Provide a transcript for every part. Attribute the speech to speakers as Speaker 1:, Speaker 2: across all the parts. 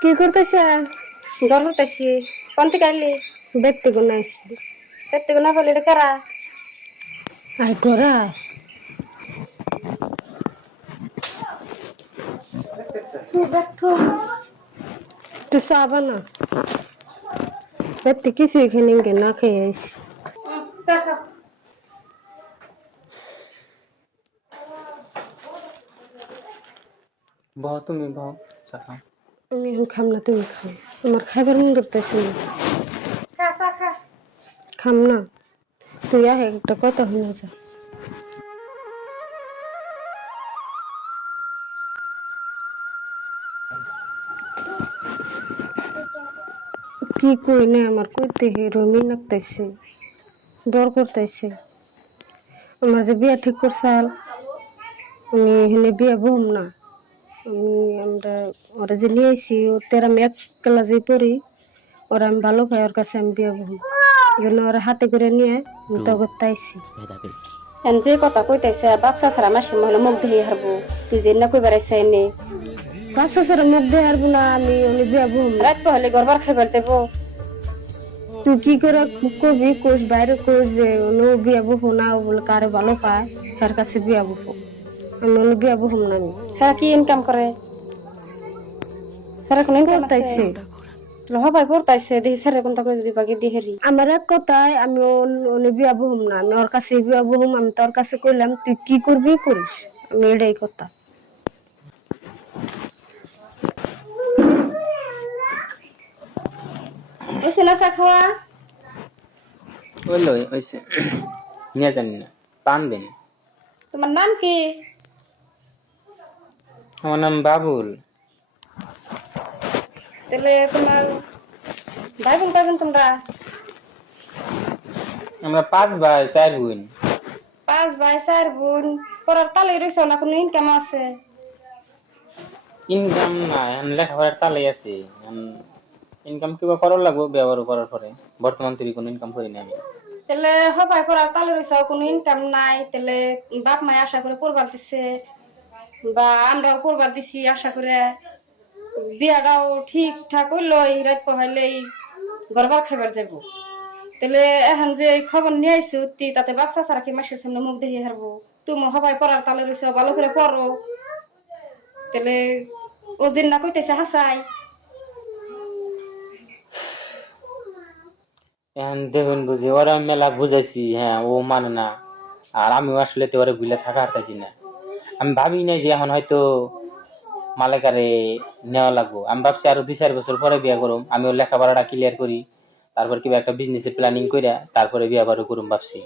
Speaker 1: কি করতেছে?
Speaker 2: ডর হতাইছি কোন থেকে আইলি?
Speaker 1: দেখতে কোন আসছি
Speaker 2: দেখতে না বলে এটা কারা?
Speaker 1: আই করায় তুই চাবা না। দেখতে কিছু এখানে না খেয়ে আইসি
Speaker 2: চা খাও
Speaker 3: বহ তুমি বহ চা খাও।
Speaker 1: আমি এখন খাম না তুমি খাও। আমার খাইবার মন ধরতেছে না। খাম না। তুই আহ একটা কথা শুনে যা। কি কই না আমার কইতে হে রমি নাকতেছে ডর করতেছে। আমার যে বিয়া ঠিক করছাল আমি এখানে বিয়া বহম না। আমরা ওরা যে নিয়ে আইসি ওদের আমি এক ক্লাসে পড়ি ওরা আমি ভালো পাই ওর কাছে আমি বিয়া বহম জন্য ওরা হাতে করে নিয়ে আমি তো করতে আইসি
Speaker 2: এন যে কথা কইতাইছে বাপসা ছাড়া মাসি মহিলা মুখ দিয়ে হারবো তুই যে না কই বেড়াইছে এনে।
Speaker 1: পাঁচশো সারা মুখ দিয়ে পারব না আমি অনেক বিয়া বহম না।
Speaker 2: রাত পহলে গরবার খাইবার যাব।
Speaker 1: তুই কি করে কবি কোষ বাইরে কোষ যে অন্য বিয়া বহো না বলে কারে ভালো পায় তার কাছে বিয়া বহো আমি বিয়া বহম না আমি
Speaker 2: সারা কি ইনকাম করে? সারা কোন ইনকাম
Speaker 1: করতেছি
Speaker 2: হবাই করতাইছে দেখি স্যারের কোনটা কই যদি বাকি দিয়ে হেরি।
Speaker 1: আমার এক কথায় আমি অনেক বিয়া বহম না আমি ওর কাছে বিয়া বহম আমি তোর কাছে কইলাম তুই কি করবি করিস? আমি এটাই কথা।
Speaker 2: ওইসে না চা খাওয়া?
Speaker 3: ওইলো ওইসে নিয়ে জানি না। পান দিন।
Speaker 2: তোমার নাম কি?
Speaker 3: আমার নাম বাবুল।
Speaker 2: তাহলে তোমার ভাই বোন কয়জন তোমরা?
Speaker 3: আমরা পাঁচ ভাই চার বোন।
Speaker 2: পাঁচ ভাই চার বোন। পড়ার তালে রয়েছে না কোনো ইনকাম আছে?
Speaker 3: ইনকাম না লেখাপড়ার তালে আছে। ইনকাম কিবা করার লাগবো ব্যবহার করার পরে। বর্তমান থেকে কোনো ইনকাম করি না আমি।
Speaker 2: তাহলে হবাই পড়ার তালে রয়েছে কোনো ইনকাম নাই। তাহলে বাপ মায় আশা করে পড়বার দিছে। বা আমরাও করবার দিছি, আশা করে। বিয়াটাও ঠিকঠাক হইল, এই রাত পহাইলেই গরবার খাইবার যাব তাহলে এখন যে খবর নিয়ে আইসি উত্তি তাতে বাপসা ছাড়া কি মাসের সামনে মুখ দেখে হারবো? তুমি হবাই পড়ার তালে রয়েছে ভালো করে পড়ো। তাহলে ও যে না কইতেছে, হাসাই।
Speaker 3: এখন দেখুন বুঝি, ওরা মেলা বুঝাইছি হ্যাঁ ও মানে না। আর আমিও আসলে তো ওরা বুঝলে থাকা হারতাছি না। আমি ভাবি নাই যে এখন হয়তো মালেকারে নেওয়া লাগবো। আমি ভাবছি আরও দুই চার বছর পরে বিয়া করুম। আমি ওর লেখাপড়াটা ক্লিয়ার করি। তারপর কিবা একটা বিজনেসের প্ল্যানিং কইরা তারপরে বিয়া বারো করুম ভাবছি।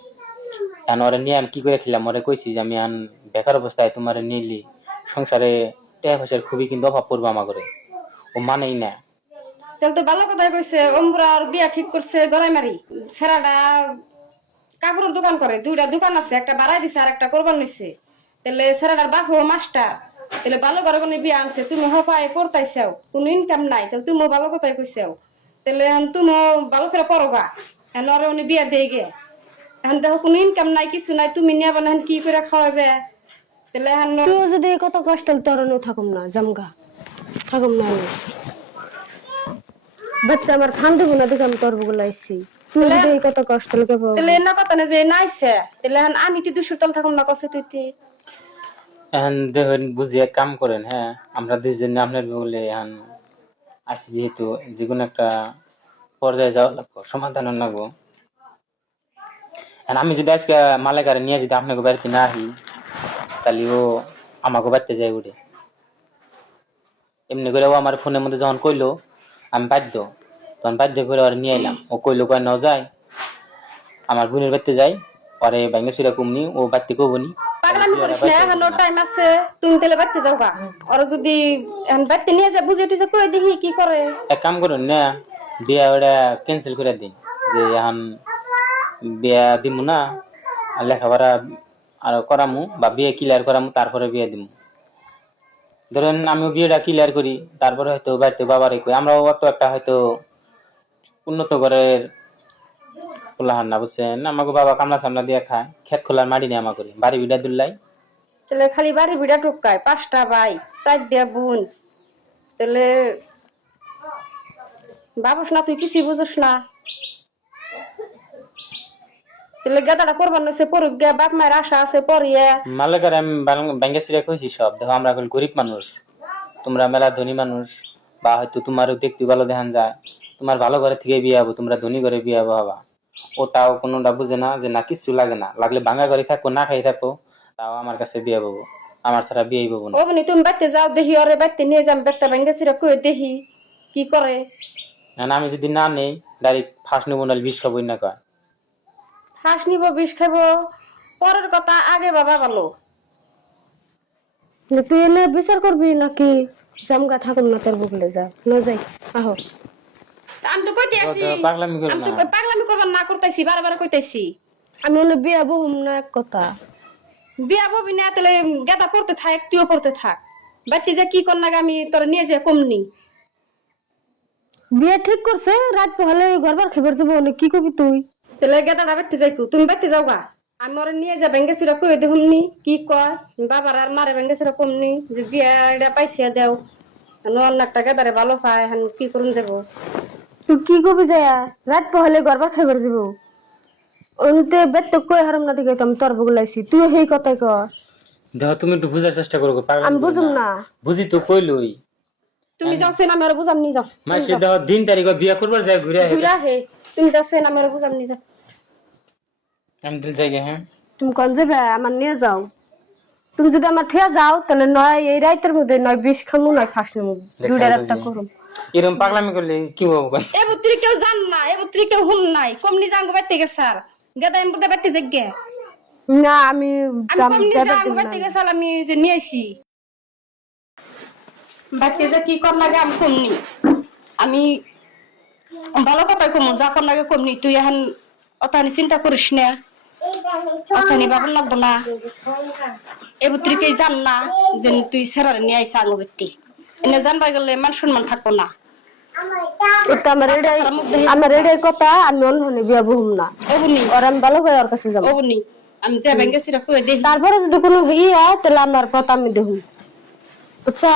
Speaker 3: এখন ওরা নিয়ে আমি কি করে খেলাম? ওরা কইছি যে আমি এখন বেকার অবস্থায় তোমার নিলি। সংসারে টাকা পয়সার খুবই কিন্তু অভাব পড়ব আমার করে ও মানেই না।
Speaker 2: তাহলে তো ভালো কথাই কইছে, অম্বরার বিয়া ঠিক করছে গড়াই মারি ছেড়াটা কাপড়ের দোকান করে, দুইটা দোকান আছে, একটা বাড়াই দিছে আর একটা করবার নিছে। তাহলে ছেড়াটার বাপ হো মাস্টার। তাহলে ভালো করে কোনো বিয়া আনছে তুমি হপায় পড়তাইছাও কোনো ইনকাম নাই তাহলে তুমিও ভালো কথাই কইছাও তাহলে এখন তুমিও ভালো করে পড়বা এখন ওরে উনি বিয়া দিয়ে গে। এখন দেখো কোনো ইনকাম নাই কিছু নাই তুমি নিয়ে বানা কি করে খাওয়াবে তাহলে এখন
Speaker 1: যদি কথা কষ্ট তোর নো থাকুম না জামগা। থাকুম না আমি বাচ্চা আমার খান দেবো না দেখে আমি তোর বগুলো আইসি কথা কষ্ট লেগে
Speaker 2: তাহলে না কথা না যে নাইছে তাহলে আমি তো দুশো তল থাকুম না কষ্ট তুই
Speaker 3: এখন দেখেন বুঝি এক কাম করেন হ্যাঁ? আমরা দুইজনে আপনার বলে এখন আসি যেহেতু যে কোনো একটা পর্যায়ে যাওয়া লাগবো, সমাধান লাগবো। এখন আমি যদি আজকে মালাকারে নিয়ে যদি আপনাকে বাড়িতে না আসি, তাহলে ও আমাকে বাড়িতে যাই উঠে এমনি করে ও আমার ফোনের মধ্যে যখন কইলো, আমি বাধ্য, তখন বাধ্য করে ওরা নিয়ে এলাম ও কইলো কয়, নাও যায় আমার বোনের বাড়িতে যাই পরে ব্যাঙ্গেশ্বরা কমনি, ও বাড়িতে কবনি
Speaker 2: পাগলামি করিস না এখনও টাইম আছে তুমি তাহলে বাড়তে যাও গা ওরা যদি এখন বাড়তে নিয়ে যা বুঝে টুঝে কই দেখি কি করে।
Speaker 3: এক কাম করুন না বিয়া ওটা ক্যান্সেল করে দিন। যে এখন বিয়া দিমু না আর লেখাপড়া আর করামু বা বিয়ে ক্লিয়ার করামু তারপরে বিয়ে দিমু। ধরেন আমিও বিয়েটা ক্লিয়ার করি তারপরে হয়তো বাড়িতে বাবারে কই আমরাও অত একটা হয়তো উন্নত ঘরের পোলাহান না বুঝছেন? আমাকে বাবা কামলা সামলা দিয়ে খায় খেত খোলার মাটি নিয়ে আমা করি। বাড়ি দুল্লাই।
Speaker 2: তাহলে খালি বাড়ি বিড়া টুকায় পাঁচটা ভাই চার দিয়া বোন। তাহলে বাবুস না তুই কিছুই বুঝস না। তাহলে গাদাটা করবার নইছে পড়ুক গে বাপ মায়ের আশা আছে পড়িয়ে
Speaker 3: মালাকারে আমি ব্যাঙ্গে সিরিয়া কইছি সব দেখো আমরা এখন গরিব মানুষ তোমরা মেলা ধনী মানুষ বা হয়তো তোমারও দেখতে ভালো দেখান যায় তোমার ভালো ঘরে থেকে বিয়ে হব তোমরা ধনী ঘরে বিয়ে হব বাবা। ও তাও কোনোটা বুঝে না যে না কিচ্ছু লাগে না। লাগলে ভাঙা ঘরে থাকো না খাই থাকো তাও আমার কাছে বিয়ে পাবো। আমার ছাড়া বিয়ে পাবো না।
Speaker 2: অবনি তুমি বাড়তে যাও দেখি ওরে বাড়তে নিয়ে যাম বেটা ভেঙ্গে ছিল কই দেখি কি করে?
Speaker 3: এখন আমি যদি না নেই ডাইরেক্ট ফার্স্ট নেব নাহলে বিষ খাবোই না কয়।
Speaker 2: হাঁস নিব বিষ খাব? পরের কথা আগে বাবা বলো।
Speaker 1: তুই এনে বিচার করবি নাকি? জামগা থাকুন না তোর বুকলে যা না যাই আহো।
Speaker 2: আমি তো কইতে আছি
Speaker 3: পাগলামি করো
Speaker 2: আমি তো
Speaker 3: না।
Speaker 2: পাগলামি করবার না করতেছি বারবার কইতেছি।
Speaker 1: আমি অনেক বিয়া বহুম না এক কথা।
Speaker 2: বিয়া ববি না তাহলে গাদা পড়তে থাক তুইও পড়তে থাক। বাড়তি যে কি কর নাগে আমি তোর নিয়ে যে কমনি
Speaker 1: বিয়া ঠিক করছে রাত পহলে ঘরবার খেবার যাব অনেক কি করবি তুই?
Speaker 2: তাহলে গেদাটা বাড়তে যাইকু তুমি বাড়তে যাও গা। আমি ওরে নিয়ে যা ব্যাঙ্গে সিরা কই দেখুননি কি কয় বাবার আর মারে ব্যাঙ্গে সিরা কমনি যে বিয়া পাইছে দেও। অন্য একটা গেদারে ভালো পায় হান কি করুন যাব?
Speaker 1: তুই কি করবি যায়া রাত পহলে ঘরবার খেবার যাব অন্তে বেত তো কই হারাম না দিকে আমি তোর বগলাইছি তুই সেই কথাই কর
Speaker 3: দেখো তুমি একটু বুঝার চেষ্টা করো গো,
Speaker 1: আমি বুঝুম না
Speaker 3: বুঝি তো কইলই
Speaker 2: তুমি যাও সে নামে বুঝাম নিয়ে যাও
Speaker 3: মাসে দেখো দিন তারিখ বিয়ে করবার যায় ঘুরে আহে।
Speaker 2: ঘুরা হে তুমি যাও সে নামে বুঝাম নিয়ে যাও
Speaker 3: আমি দিল যাই হ্যাঁ
Speaker 1: তুমি কোন যাবে আমার নিয়ে যাও তুমি যদি আমার ঠিয়া যাও তাহলে নয় এই রাইতের মধ্যে নয় বিষ খামু নয় ফাঁস নেব দুইটার একটা করুম
Speaker 3: এরকম পাগলামি করলে কি হব
Speaker 2: এ বুত্রি কেউ জান না এ বুত্রি কেউ হুন নাই। কমনি যাঙ্গ বাড়তে গেছাল গেদা আমি বুড়া বাড়তে যাগে
Speaker 1: না আমি
Speaker 2: আমি কমনি
Speaker 1: যাবে
Speaker 2: যাঙ্গ বাড়তে গেছাল আমি যে নিয়ে আইছি। বাড়তে যে কি কর লাগে আমি কমনি। আমি ভালো কথা কমু যা কর লাগে কমনি। তুই এখন অতানি চিন্তা করিস না। অতানি বাবন লাগবো না। এ বুত্রি কেউ জান না যে তুই সেরারে নিয়ে আইসা আঙ্গ এনে জানবা গেলে মান সম্মান থাকব না।
Speaker 1: আমার এটাই আমার এটাই কথা আমি অন্য বিয়া বহুম না।
Speaker 2: অবনি
Speaker 1: আর আমি ভালো করে ওর কাছে যাব।
Speaker 2: অবনি আমি যে ব্যাংকে সেটা কই দেখি
Speaker 1: তারপরে যদি কোনো ইয়ে হয় তাহলে আমার কথা আমি দেখুন বুঝছা